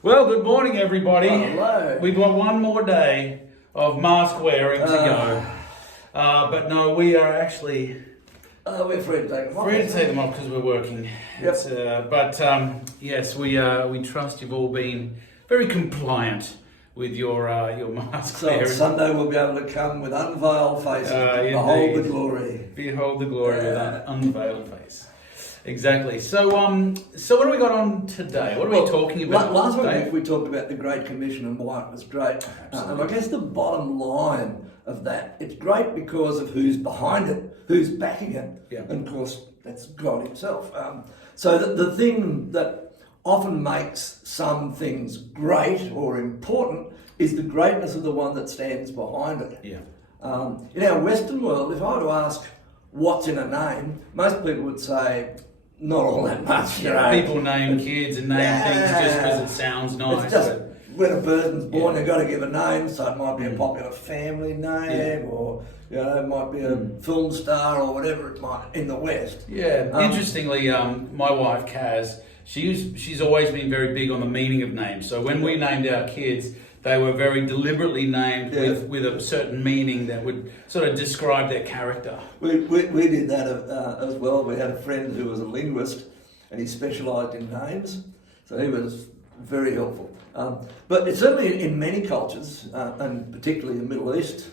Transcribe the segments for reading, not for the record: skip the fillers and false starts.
Well, good morning, everybody. Hello. We've got one more day of mask wearing to go. But no, we are actually We're free to take them off. free to take them off because we're working. Yep. Yes, we trust you've all been very compliant with your mask So wearing. on Sunday we'll be able to come with unveiled faces to behold the glory. Behold the glory with an unveiled face. Exactly. So what do we got on today? What are we talking about Last today? week we talked about the Great Commission and why it was great. And I guess the bottom line of that, it's great because of who's behind it, who's backing it. Yeah. And of course, that's God himself. So the thing that often makes some things great or important is the greatness of the one that stands behind it. Yeah. In our Western world, if I were to ask what's in a name, most people would say, not all that much. You know. People name kids and name things just because it sounds nice. It's just when a person's born, they've got to give a name, so it might be a popular family name, or it might be a film star or whatever it might in the West. Yeah. Interestingly, my wife Kaz, she's always been very big on the meaning of names. So when we named our kids, they were very deliberately named with a certain meaning that would sort of describe their character. We did that as well. We had a friend who was a linguist, and he specialised in names, so he was very helpful. But it's certainly in many cultures, and particularly the Middle East,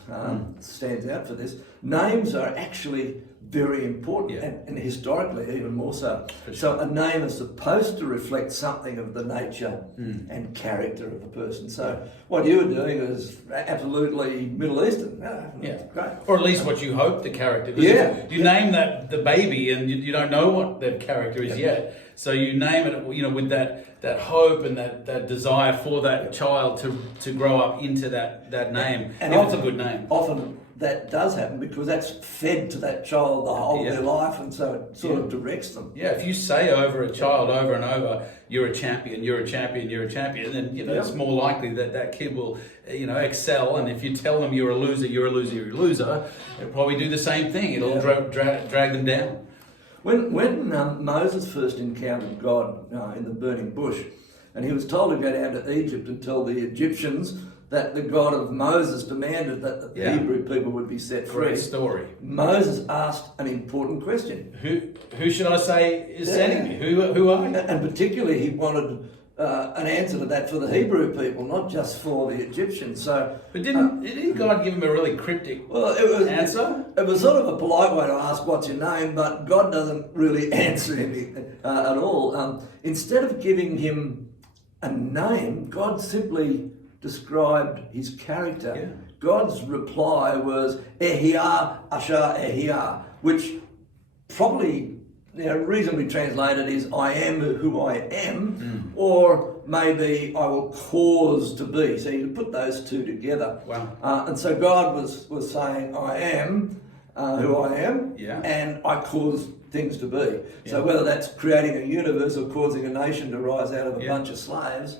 stands out for this. Names are actually very important, and historically even more so. Sure. So a name is supposed to reflect something of the nature and character of a person. So what you were doing is absolutely Middle Eastern. Great. Or at least what you hope the character is. Yeah. You name the baby and you don't know what that character is yet. So you name it, with that hope and that desire for that child to grow up into that name. And if often, it's a good name. Often that does happen because that's fed to that child the whole of their life, and so it sort of directs them. Yeah, if you say over a child over and over, you're a champion, you're a champion, you're a champion, then it's more likely that kid will excel. And if you tell them you're a loser, you're a loser, you're a loser, they'll probably do the same thing. It'll drag them down. When Moses first encountered God in the burning bush, and he was told to go down to Egypt and tell the Egyptians that the God of Moses demanded that the Hebrew people would be set free. Great story. Moses asked an important question. Who should I say is sending me? Who are you? And particularly he wanted an answer to that for the Hebrew people, not just for the Egyptians. So, but didn't God give him a really cryptic answer? It was sort of a polite way to ask what's your name, but God doesn't really answer anything at all. Instead of giving him a name, God simply described his character. Yeah. God's reply was Ehiyah Asher Ehiyah, which probably reasonably translated is I am who I am, or maybe I will cause to be. So you put those two together. Wow. And so God was saying I am who I am, and I cause things to be. Yeah. So whether that's creating a universe or causing a nation to rise out of a bunch of slaves.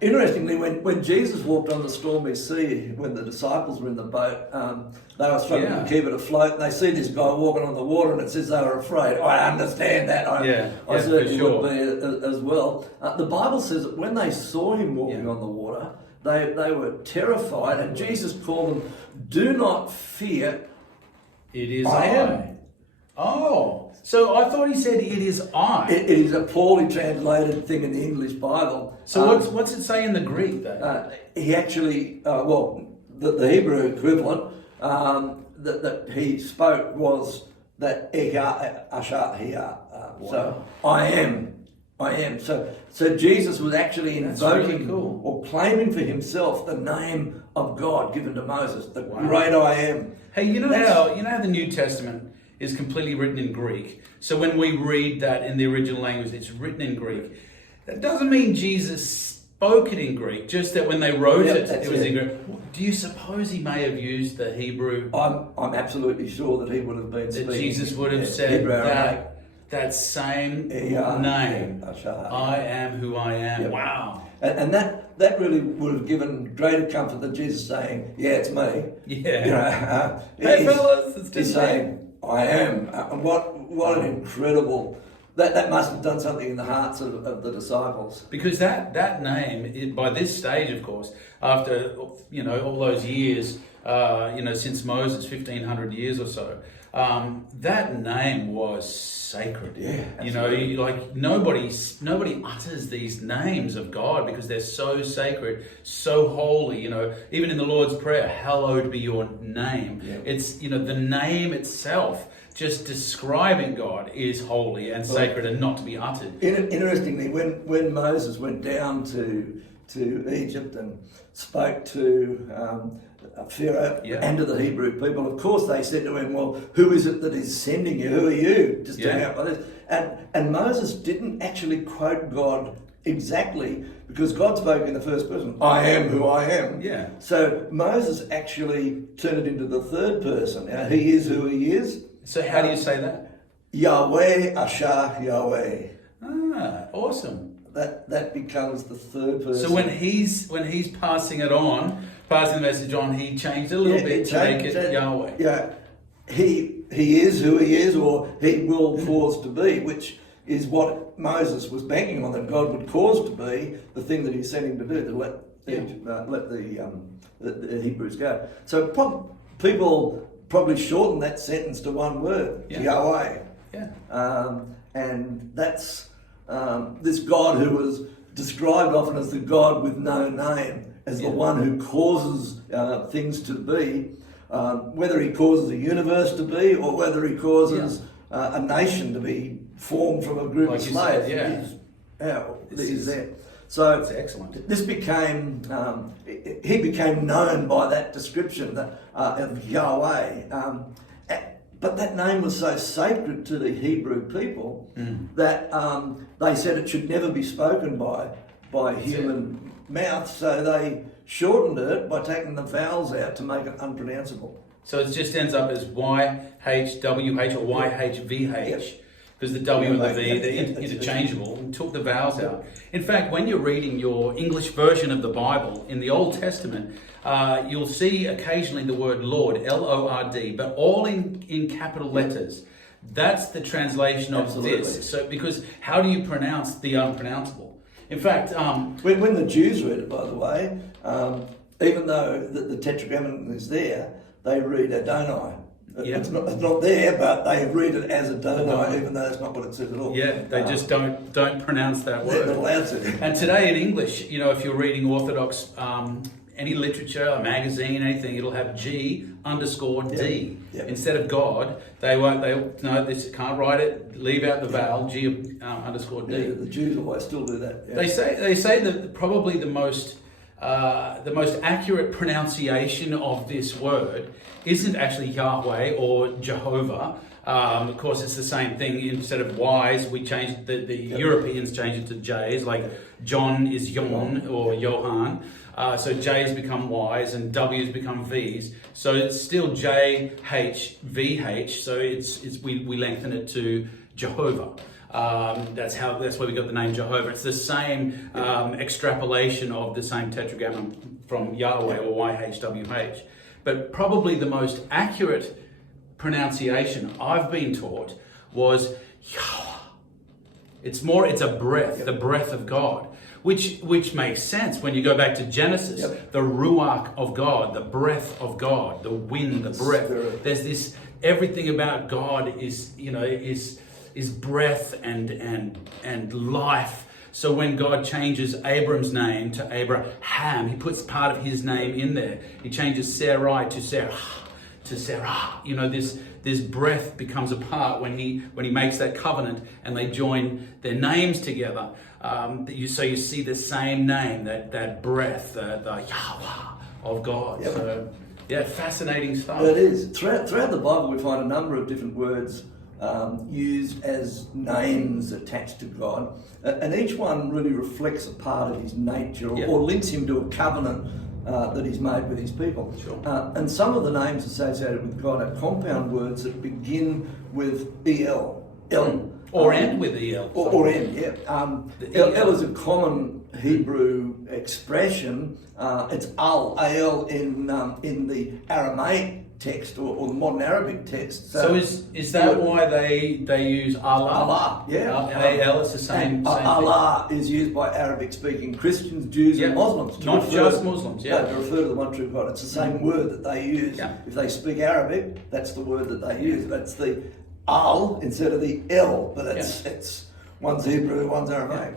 Interestingly, when Jesus walked on the stormy sea, when the disciples were in the boat, they were struggling to keep it afloat, and they see this guy walking on the water, and it says they were afraid. I understand that. I certainly would be as well. The Bible says that when they saw him walking on the water, they were terrified, and Jesus called them, "Do not fear. It is I am." Oh, so I thought he said it is I. It is a poorly translated thing in the English Bible. So what's it say in the Greek though? He actually, the Hebrew equivalent that he spoke was that Eka Asher Hia. So I am. So Jesus was actually invoking or claiming for himself the name of God given to Moses, the great I am. Hey, you know how the New Testament is completely written in Greek. So when we read that in the original language, it's written in Greek. That doesn't mean Jesus spoke it in Greek, just that when they wrote it was in Greek. Do you suppose he may have used the Hebrew? I'm absolutely sure that he would have been speaking. That Jesus would have said that same name. I am who I am. Yep. Wow. And that really would have given greater comfort than Jesus saying, "Yeah, it's me." Yeah. Hey fellas, it's he's saying, "I am." And what an incredible that must have done something in the hearts of the disciples. Because that name, by this stage, of course, after all those years, since Moses, 1500 years or so, that name was sacred. Yeah, like nobody utters these names of God because they're so sacred, so holy. Even in the Lord's Prayer, hallowed be your name. Yeah. It's the name itself, just describing God, is holy and sacred and not to be uttered. Interestingly, when Moses went down to Egypt and spoke to Pharaoh and to the Hebrew people, of course they said to him, well, who is it that is sending you? Who are you? Just doing out like this. And Moses didn't actually quote God exactly, because God spoke in the first person, I am who I am. Yeah. So Moses actually turned it into the third person. He is who he is. So how do you say that? Yahweh Asher Yahweh. Ah, awesome. That becomes the third person. So when he's passing the message on, he changed it a little bit to make it Yahweh. Yeah, he is who he is, or he will cause to be, which is what Moses was banking on, that God would cause to be the thing that he sent him to do, to let the Hebrews go. So people probably shortened that sentence to one word, Yahweh. Yeah. And that's this God who was described often as the God with no name, as the one who causes things to be, whether he causes a universe to be or whether he causes a nation to be formed from a group of slaves. He's there. So that's excellent. This became, he became known by that description of Yahweh. But that name was so sacred to the Hebrew people that they said it should never be spoken by human mouth, so they shortened it by taking the vowels out to make it unpronounceable. So it just ends up as YHWH or YHVH, because the W and the V, they're interchangeable, and took the vowels out. In fact, when you're reading your English version of the Bible, in the Old Testament, you'll see occasionally the word Lord, Lord, but all in capital letters. That's the translation of this. So, because how do you pronounce the unpronounceable? In fact, when the Jews read it, by the way, even though the tetragrammaton is there, they read Adonai. It's not there, but they read it as Adonai, even though that's not what it says at all. Yeah, they just don't pronounce that word. They're not allowed to. And today in English, if you're reading Orthodox, any literature, a magazine, anything, it'll have G_D instead of God. They this can't write it. Leave out the vowel G_D. Yeah, the Jews always still do that. Yeah. They say that probably the most accurate pronunciation of this word isn't actually Yahweh or Jehovah. Of course, it's the same thing. Instead of Y's, we changed the Europeans changed it to J's. Like John is Yon or Johann. So J's become Y's and W's become V's. So it's still JHVH. So we lengthen it to Jehovah. That's where we got the name Jehovah. It's the same extrapolation of the same tetragrammaton from Yahweh or YHWH. But probably the most accurate pronunciation I've been taught was Yahweh. It's a breath, the breath of God, which makes sense when you go back to Genesis. The ruach of God, the breath of God, the wind, the breath. There's this, everything about God is breath and life. So when God changes Abram's name to Abraham, he puts part of his name in there. He changes Sarai to Sarah. This breath becomes a part when he makes that covenant and they join their names together. So you see the same name, that breath, the Yahweh of God. Yep. So fascinating stuff. It is. Throughout the Bible, we find a number of different words used as names attached to God, and each one really reflects a part of his nature or links him to a covenant that he's made with his people. Sure. And some of the names associated with God are compound words that begin with El. Or end with El. Or end, yeah. El is a common Hebrew expression. It's al in the Aramaic text or the modern Arabic text. So is that why they use Allah? Allah, yeah. A-L, it's the same Allah is used by Arabic-speaking Christians, Jews, and Muslims. Not just Muslims, No, to refer to the one true God. It's the same word that they use. Yeah. If they speak Arabic, that's the word that they use. That's the al instead of the el, but it's one's Hebrew, one's Aramaic.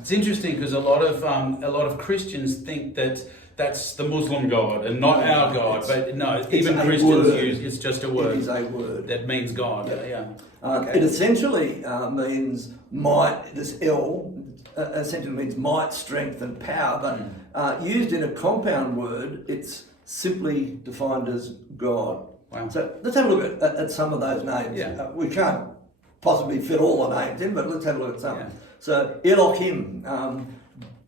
It's interesting because a lot of Christians think that that's the Muslim God and not our God, but no, even Christians use it's just a word. It is a word that means God. It essentially means might. This el essentially means might, strength, and power. But used in a compound word, it's simply defined as God. Wow. So let's have a look at some of those names. Yeah. We can't possibly fit all the names in, but let's have a look at some. Yeah. So Elohim,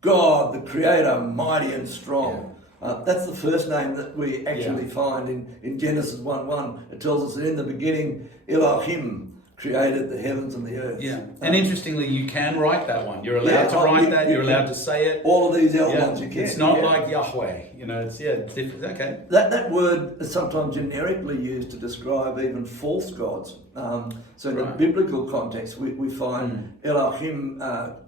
God, the Creator, mighty and strong. That's the first name that we actually find in Genesis 1:1. It tells us that in the beginning, Elohim created the heavens and the earth. Yeah, and interestingly, you can write that one. You're allowed to write that. You're allowed to say it. All of these ones you can. It's not like Yahweh. It's different. Okay. That word is sometimes generically used to describe even false gods. So in the biblical context, we find Elohim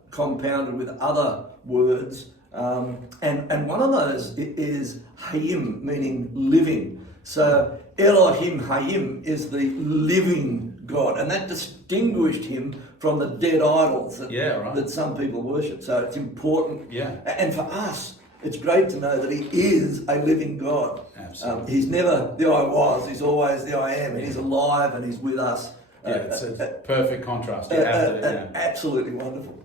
compounded with other words, and one of those is Hayim, meaning living. So Elohim Hayim is the living God, and that distinguished him from the dead idols that some people worship. So it's important. Yeah. And for us, it's great to know that he is a living God. Absolutely. He's never the I was, he's always the I am, and he's alive and he's with us. It's a perfect contrast. Absolutely wonderful.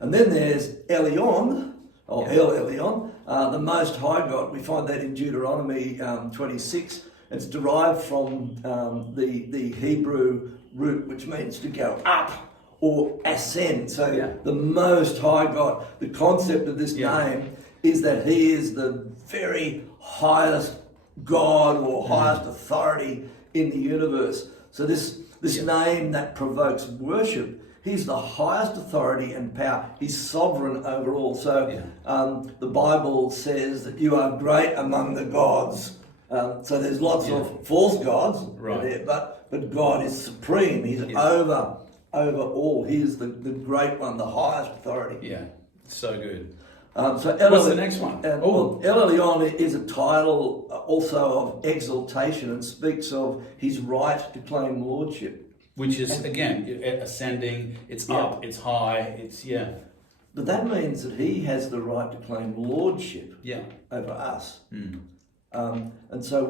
And then there's Elyon, or El Elyon, the Most High God. We find that in Deuteronomy 26. It's derived from the Hebrew root, which means to go up or ascend. So the Most High God. The concept of this name is that he is the very highest God or highest authority in the universe. So this name that provokes worship, he's the highest authority and power. He's sovereign over all. So the Bible says that you are great among the gods. So there's lots of false gods, there, but God is supreme. He's over all. He is the great one, the highest authority. Yeah, so good. What's the next one? El Elyon is a title also of exaltation and speaks of his right to claim lordship. Which is, again, ascending, it's up, it's high, But that means that he has the right to claim lordship over us. And so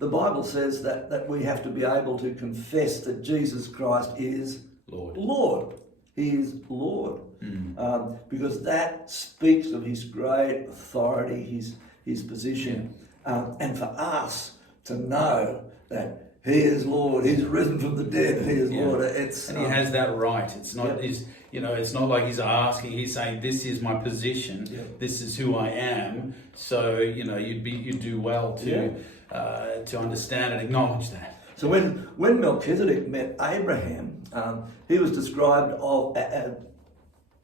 the Bible says that we have to be able to confess that Jesus Christ is Lord. He is Lord. Because that speaks of his great authority, his position. And for us to know that he is Lord, he's risen from the dead, he is Lord. And he has that right. It's not it's not like he's asking, he's saying, this is my position, this is who I am. So, you'd do well to understand and acknowledge that. So when Melchizedek met Abraham, he was described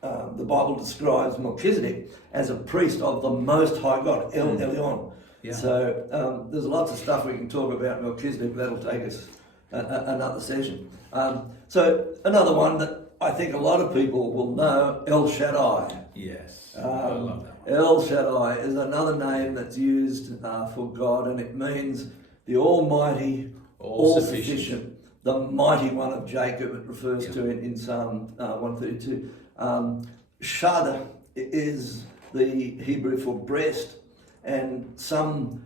the Bible describes Melchizedek as a priest of the Most High God, El Elyon. Yeah. So there's lots of stuff we can talk about Melchizedek. That'll take us another session. So another one that I think a lot of people will know, El Shaddai. Yes, I love that one. El Shaddai is another name that's used for God, and it means the Almighty, all sufficient, the Mighty One of Jacob. It refers to in Psalm 132. Shad is the Hebrew for breast, and some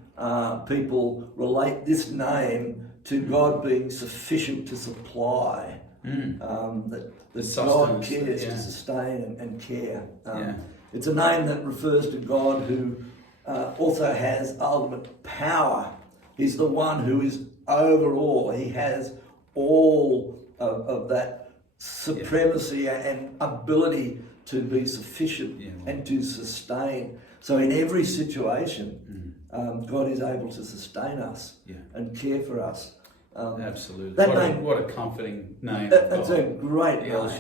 people relate this name to God being sufficient to supply. That God cares to sustain and care. It's a name that refers to God who also has ultimate power. He's the one who is over all. He has all of that supremacy and ability to be sufficient and to sustain. So in every situation, God is able to sustain us and care for us. Absolutely. What a comforting name. It's a great name.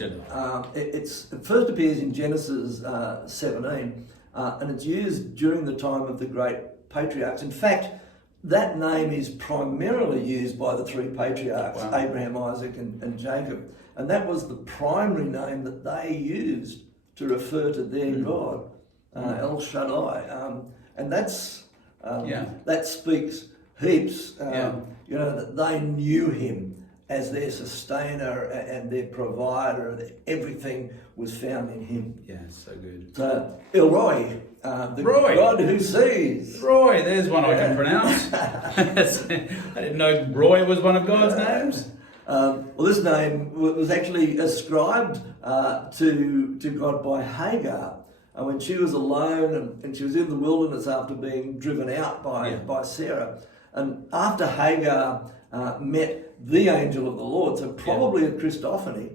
It first appears in Genesis 17, and it's used during the time of the great patriarchs. In fact, that name is primarily used by the three patriarchs, Wow. Abraham, Isaac and Jacob. And that was the primary name that they used to refer to their God, El Shaddai. And that's that speaks heaps, that they knew him as their sustainer and their provider. Everything was found in him. Yeah, so good. So, Elroy, the God who sees. Roy, there's one I can pronounce. I didn't know Roy was one of God's names. Well, this name was actually ascribed to God by Hagar. When she was alone and she was in the wilderness after being driven out by Sarah. And after Hagar met the angel of the Lord, so probably a Christophany,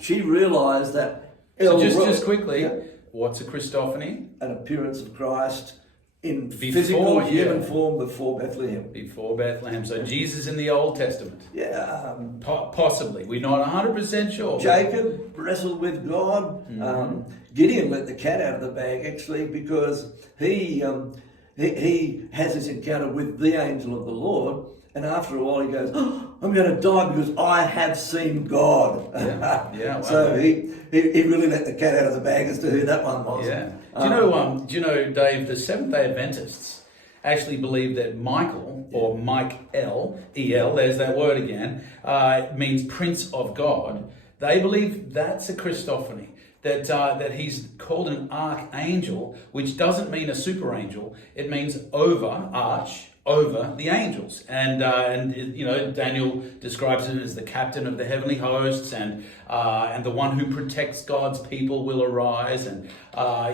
she realised that... So just quickly, what's a Christophany? An appearance of Christ in physical human form before Bethlehem. Before Bethlehem. So Jesus in the Old Testament. Yeah. Possibly. We're not 100% sure. Jacob wrestled with God. Gideon let the cat out of the bag, actually, because he has this encounter with the angel of the Lord, and after a while he goes, I'm going to die because I have seen God. Wow. So he really let the cat out of the bag as to who that one was. Yeah. Do you know, Dave, the Seventh-day Adventists actually believe that Michael, or Mike-El, E-L, there's that word again, means Prince of God. They believe that's a Christophany. That he's called an archangel, which doesn't mean a super angel. It means over the angels. And Daniel describes him as the captain of the heavenly hosts, and the one who protects God's people will arise. And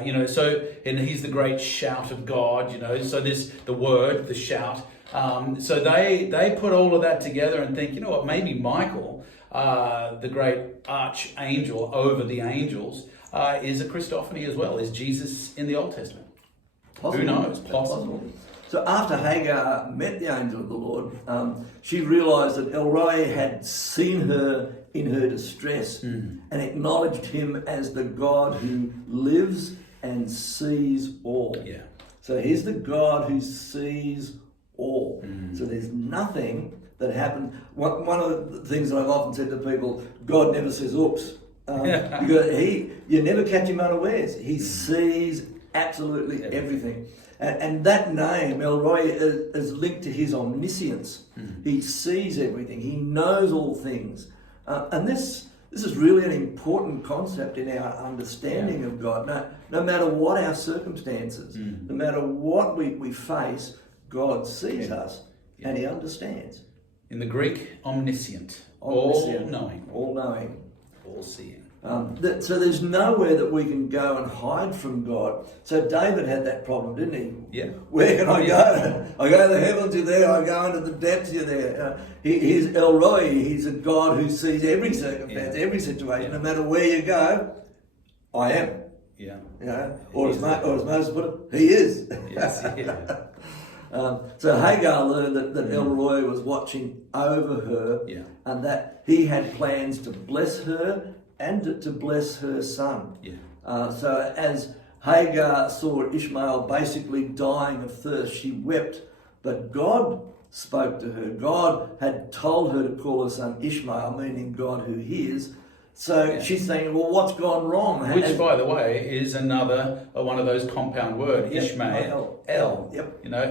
he's the great shout of God. So the word, the shout. So they put all of that together and think, you know what, maybe Michael, the great archangel over the angels, is a Christophany as well, is Jesus in the Old Testament. Possible. Who knows? Possible. So after Hagar met the angel of the Lord, she realised that Elroy had seen her in her distress and acknowledged him as the God who lives and sees all. Yeah. So he's the God who sees all. So there's nothing that happened. One of the things that I've often said to people, God never says oops. Because you never catch him unawares. He sees absolutely everything. And that name, Elroy, is linked to his omniscience. He sees everything. He knows all things. And this is really an important concept in our understanding of God. No matter what our circumstances, no matter what we face, God sees us and he understands. In the Greek, omniscient. All-knowing. All-seeing. So there's nowhere that we can go and hide from God. So David had that problem, didn't he? Yeah. Where can I go? I go to the heavens, you're there. I go into the depths, you're there. He's Elroy. He's a God who sees every circumstance, every situation. No matter where you go, I am. Yeah. Or as Moses put it, he is. Yes. Yeah. So Hagar learned that Elroy was watching over her, and that he had plans to bless her and to bless her son. So as Hagar saw Ishmael basically dying of thirst, she wept, but God spoke to her. God had told her to call her son Ishmael, meaning God who hears. So she's saying, well, what's gone wrong? Which, by the way, is another one of those compound words. Ishmael, El.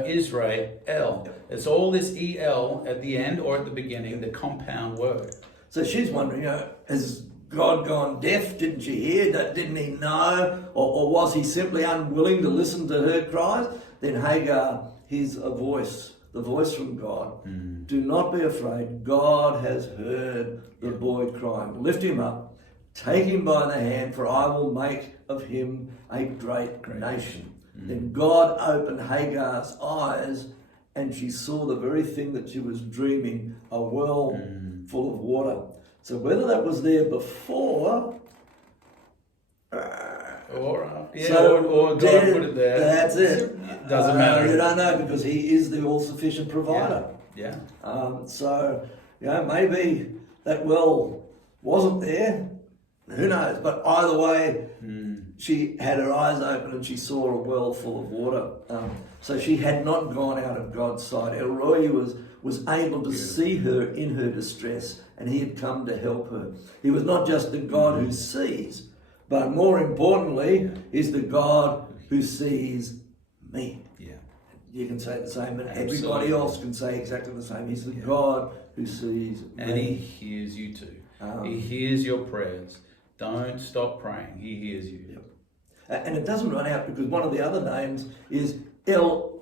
Israel. It's all this E-L at the end or at the beginning, the compound word. So she's wondering, has God gone deaf? Didn't she hear? Didn't he know? Or was he simply unwilling to listen to her cries? Then Hagar hears a voice, the voice from God. Do not be afraid. God has heard the boy crying. Lift him up. Take him by the hand, for I will make of him a great nation. Then God opened Hagar's eyes, and she saw the very thing that she was dreaming, a well full of water. So whether that was there before... or God put it there. That's it. Doesn't matter. You don't know, because he is the all-sufficient provider. Yeah. So, maybe that well wasn't there, Who knows? But either way, she had her eyes open and she saw a well full of water. So she had not gone out of God's sight. El Roi was able to see her in her distress, and he had come to help her. He was not just the God who sees, but more importantly, he's the God who sees me. Yeah. You can say the same, but everybody else can say exactly the same. He's the God who sees me. And he hears you too. He hears your prayers. Don't stop praying. He hears you. Yep. And it doesn't run out, because one of the other names is El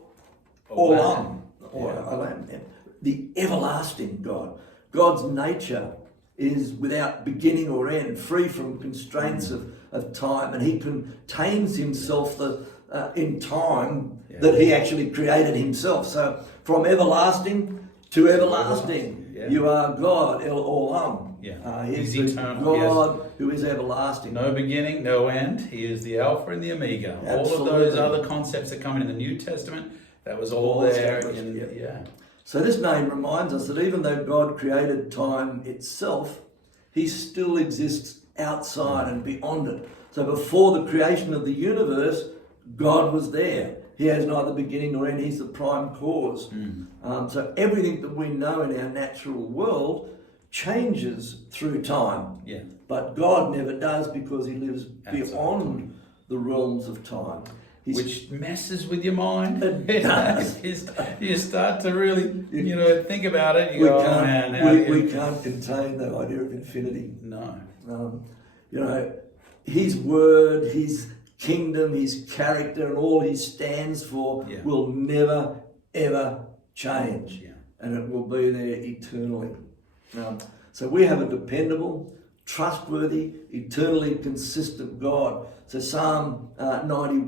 Olam, or Olam, the everlasting God. God's nature is without beginning or end, free from constraints of time, and he contains himself in time that he actually created himself. So from everlasting to everlasting, you are God, El Olam. He's eternal. God who is everlasting. No beginning, no end. He is the Alpha and the Omega. Absolutely. All of those other concepts that come in the New Testament, that was all there. So this name reminds us that even though God created time itself, he still exists outside and beyond it. So before the creation of the universe, God was there. He has neither beginning nor end. He's the prime cause. So everything that we know in our natural world changes through time. But God never does, because he lives beyond the realms of time. Which messes with your mind. It does. You start to really, think about it. You we can't contain the idea of infinity. No. His word, his kingdom, his character, and all he stands for will never, ever change. And it will be there eternally. So we have a dependable, trustworthy, eternally consistent God. So Psalm 90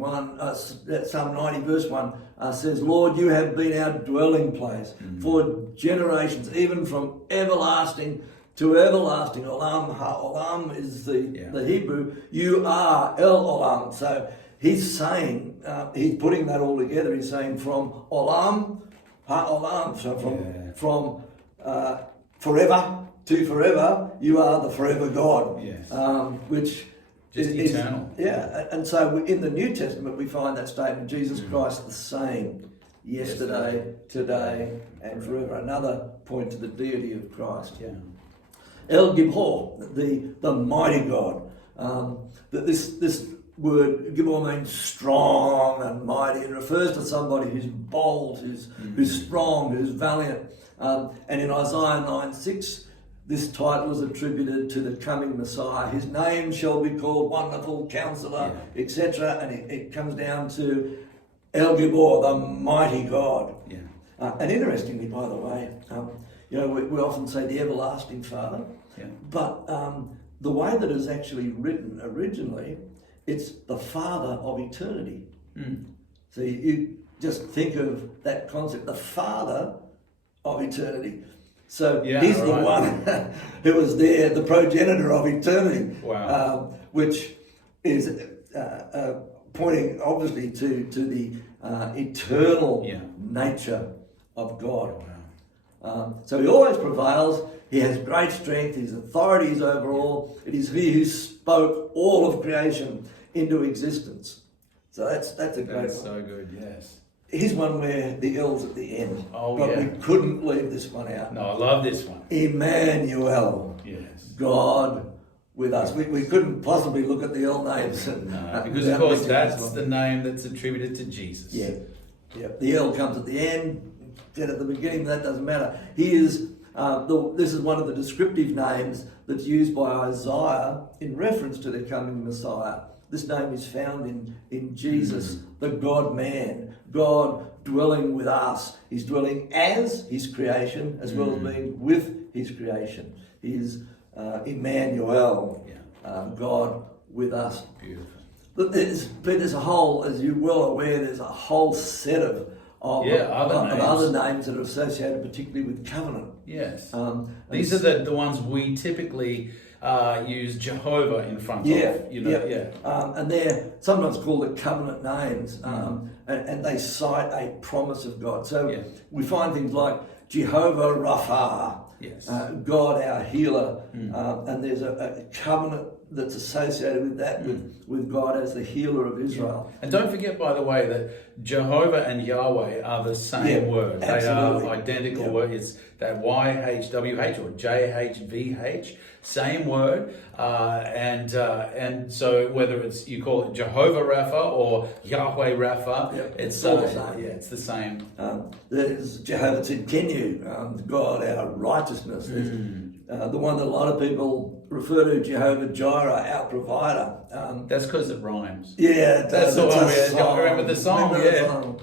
verse 1 says, Lord, you have been our dwelling place for generations, even from everlasting to everlasting. Olam ha'olam is the Hebrew. You are El Olam. So he's saying, he's putting that all together. He's saying from Olam ha'olam. So from forever to forever, you are the forever God. Which just eternal. And so in the New Testament we find that statement, Jesus Christ the same, yesterday, today, and forever. Another point to the deity of Christ. El Gobhor, the mighty God. This word Gobhor means strong and mighty, and refers to somebody who's bold, who's strong, who's valiant. And in Isaiah 9:6, this title is attributed to the coming Messiah. His name shall be called Wonderful Counselor, etc. And it comes down to El Gobhor, the mighty God. And interestingly, by the way, we often say the everlasting Father, but the way that it's actually written originally, it's the Father of eternity. So you just think of that concept, the Father of eternity. So he's the one who was there, the progenitor of eternity. Which is pointing obviously to the eternal nature of God. So he always prevails. He has great strength. His authority is over all. It is he who spoke all of creation into existence. So that's a great one. That's so good, yes. Here's one where the L's at the end. But we couldn't leave this one out. No, I love this one. Immanuel. Yes. God with us. We couldn't possibly look at the L names. Because of course that's the name that's attributed to Jesus. The L comes at the end, said at the beginning, that doesn't matter. He is, this is one of the descriptive names that's used by Isaiah in reference to the coming Messiah. This name is found in Jesus, the God-man, God dwelling with us. He's dwelling as his creation, as well as being with his creation. He is Immanuel, God with us. Beautiful. But there's a whole, as you're well aware, there's a whole set of other names that are associated particularly with covenant. Yes. These are the ones we typically use Jehovah in front of. And they're sometimes called the covenant names, and they cite a promise of God. So we find things like Jehovah Rapha, God our healer, and there's a covenant that's associated with that, with God as the healer of Israel. And don't forget, by the way, that Jehovah and Yahweh are the same word. Absolutely. They are identical words. It's that YHWH or JHVH, same word. And so whether it's you call it Jehovah Rapha or Yahweh Rapha, it's all the same. Yeah, it's the same. There's Jehovah Tsidkenu, God, our righteousness. The one that a lot of people refer to, Jehovah Jireh, our provider. That's because it rhymes. Yeah, that's the one. I remember the song.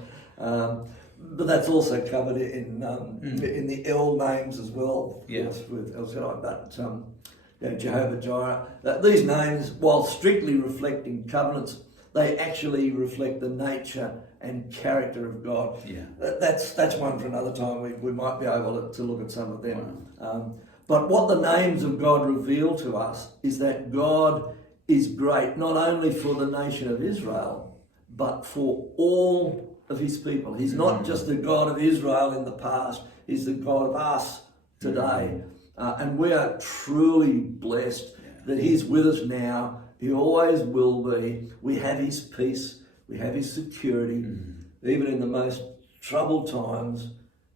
But that's also covered in the El names as well. Yeah. With El Shaddai, but Jehovah Jireh. These names, while strictly reflecting covenants, they actually reflect the nature and character of God. Yeah. That's one for another time. We might be able to look at some of them. Wow. But what the names of God reveal to us is that God is great, not only for the nation of Israel, but for all of his people. He's not just the God of Israel in the past, he's the God of us today. And we are truly blessed that he's with us now. He always will be. We have his peace, we have his security. Even in the most troubled times,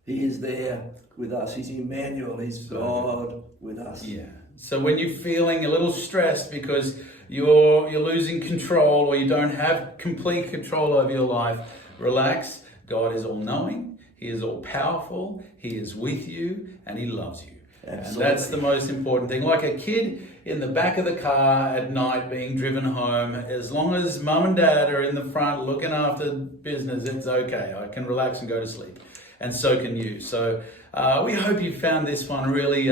he is there with us. He's Immanuel. He's God with us. Yeah. So when you're feeling a little stressed because you're losing control or you don't have complete control over your life, relax. God is all-knowing. He is all-powerful. He is with you and he loves you. Absolutely. And that's the most important thing. Like a kid in the back of the car at night being driven home, as long as mum and dad are in the front looking after business, it's okay. I can relax and go to sleep. And so can you. So we hope you found this one really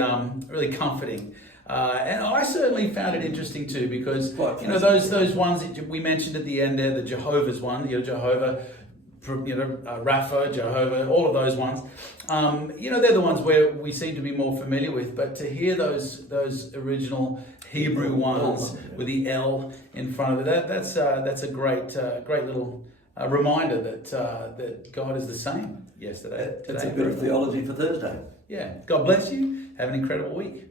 comforting. And I certainly found it interesting too, because those ones that we mentioned at the end there, the Jehovah's one, Jehovah, Rapha, Jehovah, all of those ones. They're the ones where we seem to be more familiar with. But to hear those original Hebrew ones with the L in front of it, that's a great little reminder that God is the same yesterday, today. It's a bit of theology for Thursday. Yeah. God bless you. Have an incredible week.